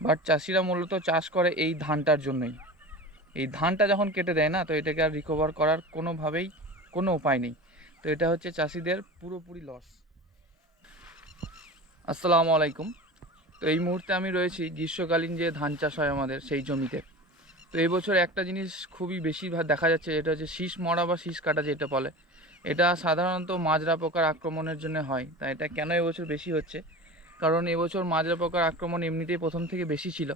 But চাষিরা মূলত চাষ করে এই ধানটার জন্যই। এই ধানটা যখন কেটে দেয় না, তো এটাকে আর রিকভার করার কোনোভাবেই কোনো উপায় নেই। তো এটা হচ্ছে চাষিদের পুরোপুরি লস। আসসালামু আলাইকুম। তো এই মুহূর্তে আমি রয়েছি গ্রীষ্মকালীন যে ধান চাষ হয় আমাদের সেই জমিতে। তো এই বছর একটা জিনিস খুবই বেশি দেখা যাচ্ছে, এটা হচ্ছে শীষ মরা বা শীষ কাটা যেটা বলে। এটা সাধারণত মাজরা পোকার আক্রমণের জন্য হয়। তা এটা কেন এবছর বেশি হচ্ছে, কারণ এবছর মাজরা পোকার আক্রমণ এমনিতেই প্রথম থেকে বেশি ছিল,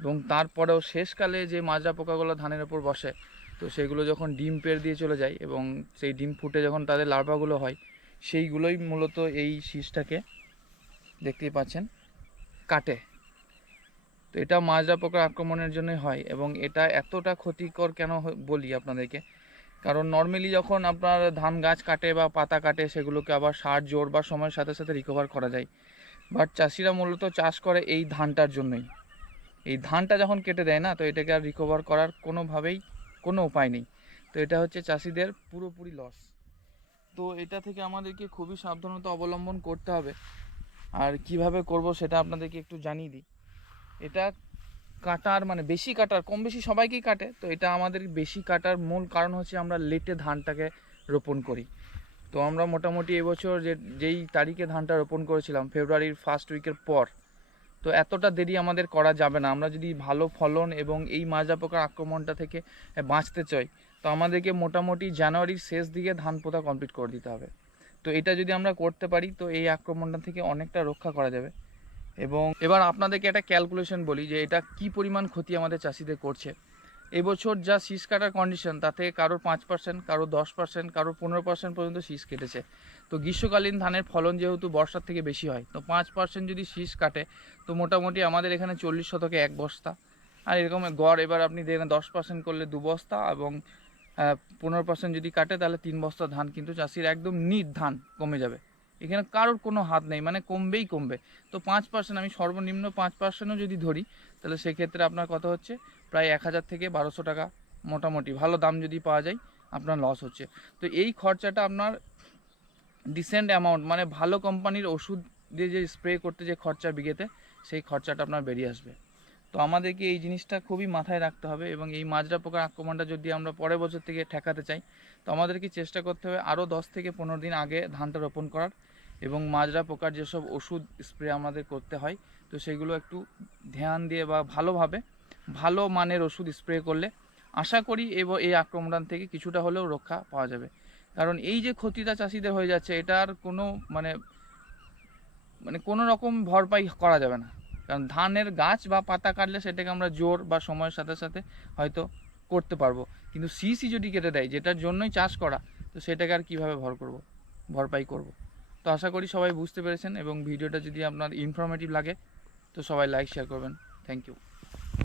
এবং তারপরেও শেষকালে যে মাজরা পোকাগুলো ধানের ওপর বসে, তো সেগুলো যখন ডিম পেড় দিয়ে চলে যায় এবং সেই ডিম ফুটে যখন তাদের লার্ভাগুলো হয়, সেইগুলোই মূলত এই শীষটাকে দেখতেই পাচ্ছেন কাটে। তো এটা মাজরা পোকার আক্রমণের জন্যই হয়, এবং এটা এতটা ক্ষতিকর কেন বলি আপনাদেরকে, কারণ নর্মালি যখন আপনার ধান গাছ কাটে বা পাতা কাটে, সেগুলোকে আবার সার জোর বা সময়ের সাথে সাথে রিকভার করা যায়। বাট চাষিরা মূলত চাষ করে এই ধানটার জন্যই। এই ধানটা যখন কেটে দেয় না, তো এটাকে আর রিকভার করার কোনোভাবেই কোনো উপায় নেই। তো এটা হচ্ছে চাষিদের পুরোপুরি লস। তো এটা থেকে আমাদেরকে খুবই সাবধানতা অবলম্বন করতে হবে। আর কিভাবে করব সেটা আপনাদেরকে একটু জানিয়ে দিই। এটা কাটার মানে বেশি কাটার, কম বেশি সবাইকেই কাটে, তো এটা আমাদের বেশি কাটার মূল কারণ হচ্ছে আমরা লেটে ধানটাকে রোপণ করি। তো আমরা মোটামুটি এবছর যেই তারিখে ধানটা রোপণ করেছিলাম, ফেব্রুয়ারির ফার্স্ট উইকের পর, তো এতটা দেরি আমাদের করা যাবে না। আমরা যদি ভালো ফলন এবং এই মাজরা পোকার আক্রমণটা থেকে বাঁচতে চাই, তো আমাদেরকে মোটামুটি জানুয়ারির শেষ দিকে ধান পোঁতা কমপ্লিট করে দিতে হবে। তো এটা যদি আমরা করতে পারি, তো এই আক্রমণটা থেকে অনেকটা রক্ষা করা যাবে। এবং এবার আপনাদেরকে একটা ক্যালকুলেশন বলি যে এটা কি পরিমাণ ক্ষতি আমাদের চাষিদের করছে। এবছর যা শীষ কাটার কন্ডিশন, তাতে কারোর 5%, কারোর 10%, কারোর 15% পর্যন্ত শীষ কেটেছে। তো গ্রীষ্মকালীন ধানের ফলন যেহেতু বর্ষার থেকে বেশি হয়, তো 5% যদি শীষ কাটে, তো মোটামুটি আমাদের এখানে 40 শতকে 1 বস্তা। আর এরকম গড় এবার আপনি দেখেন 10% করলে 2 বস্তা, এবং 15% যদি কাটে তাহলে 3 বস্তা ধান কিন্তু চাষির একদম নিট ধান কমে যাবে। এখানে কারোর কোনো হাত নেই, মানে কমবেই কমবে। তো 5%, আমি সর্বনিম্ন 5%ও যদি ধরি, তাহলে সেক্ষেত্রে আপনার কত হচ্ছে, প্রায় 1000 থেকে 1200 টাকা মোটামুটি ভালো দাম যদি পাওয়া যায় আপনার লস হচ্ছে। তো এই খরচাটা আপনার ডিসেন্ট অ্যামাউন্ট, মানে ভালো কোম্পানির ওষুধ দিয়ে যে স্প্রে করতে যে খরচা বিঘেতে, সেই খরচাটা আপনার বেরিয়ে আসবে। তো আমাদেরকে এই জিনিসটা খুবই মাথায় রাখতে হবে, এবং এই মাজরা পোকার আক্রমণটা যদি আমরা পরের বছর থেকে ঠেকাতে চাই, তো আমাদেরকে চেষ্টা করতে হবে আরও 10 থেকে 15 দিন আগে ধানটা রোপণ করার, এবং মাজরা পোকার যেসব ওষুধ স্প্রে আমাদের করতে হয়, তো সেগুলো একটু ধ্যান দিয়ে বা ভালোভাবে ভালো মানের ওষুধ স্প্রে করলে আশা করি এই আক্রমণ থেকে কিছুটা হলেও রক্ষা পাওয়া যাবে। কারণ এই যে ক্ষতিটা চাষিদের হয়ে যাচ্ছে, এটার কোনো মানে মানে কোনো রকম ভরপাই করা যাবে না। কারণ ধানের গাছ বা পাতা কাটলে সেটাকে আমরা জোর বা সময়ের সাথে সাথে হয়তো করতে পারবো, কিন্তু শীষই যদি কেটে দেয়, যেটার জন্যই চাষ করা, তো সেটাকে আর কীভাবে ভরপাই করব। তো আশা করি সবাই বুঝতে পেরেছেন, এবং ভিডিওটা যদি আপনার ইনফরমেটিভ লাগে, তো সবাই লাইক শেয়ার করবেন। Thank you.